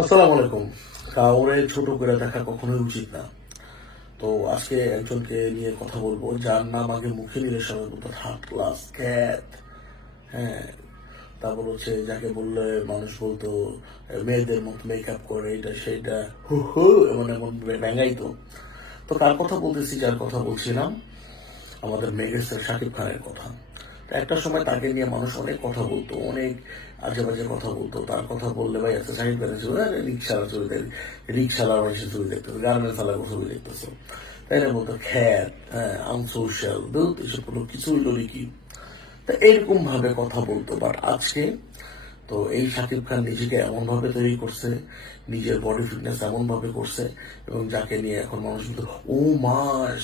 আসসালামু আলাইকুম। কাউরে ছোট করে দেখা কখনোই উচিত না। তো আজকে একজনকে নিয়ে কথা বলবো যার নাম আগে মুখে নিলে সবাই বলতো থার্ড ক্লাস ক্যাট। হ্যাঁ, তারপর হচ্ছে যাকে বললে মানুষ বলতো মেয়েদের মতো মেকআপ করে এটা সেটা হু হু এমন এমন ব্যাঙ্গাইতো। তো কার কথা বলতেছি, যার কথা বলছিলাম আমাদের মেগাস্টার শাকিব খানের কথা। একটা সময় তাকে নিয়ে মানুষ অনেক কথা বলতো, অনেক আজে বাজে কথা বলতো। তার কথা বললে ভাই আচ্ছা শাকিব খানের ছবি, রিক্সার ছবি দেখ, রিক্সালার মানুষের ছবি দেখতেছো, গার্মেন্টস আলার ছবি দেখতেছো, তাই না? বলতো খ্যাত, হ্যাঁ আনসোশাল দুধ, এসব কোনো কিছু হইল নাকি। তা এরকম ভাবে কথা বলতো। বাট আজকে তো এই শাকিব খান নিজেকে এমন ভাবে তৈরি করছে, নিজের বডি ফিটনেস এমন ভাবে করছে, এবং যাকে নিয়ে এখন মানুষ বলতো ও মা,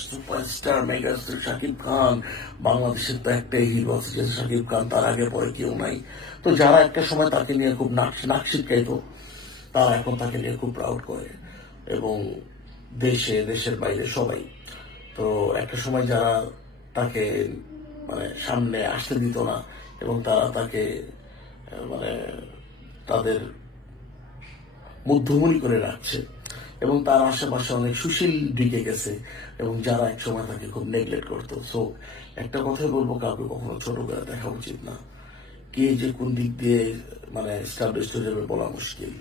সুপারস্টার মেগাস্টার শাকিব খান। বাংলাদেশের তো একটাই হিরো আছে যে শাকিব খান, তার আগে পরে কেউ নাই। তো যারা একটা সময় তাকে নিয়ে খুব নাক ছিটকাইতো, তারা এখন তাকে নিয়ে খুব প্রাউড করে, এবং দেশের বাইরে সবাই। তো একটা সময় যারা তাকে মানে সামনে আসতে দিত না, এবং তারা তাকে মানে তাদের মধ্যমণি করে রাখছে, এবং তার আশেপাশে অনেক সুশীল ঢুকে গেছে, এবং যারা এক সময় তাকে খুব নেগলেক্ট করতো। সো একটা কথাই বলবো, কাউকে কখনো ছোট করে দেখা উচিত না। কে যে কোন দিক দিয়ে মানে স্টাবলিশ হয়ে যাবে বলা মুশকিল।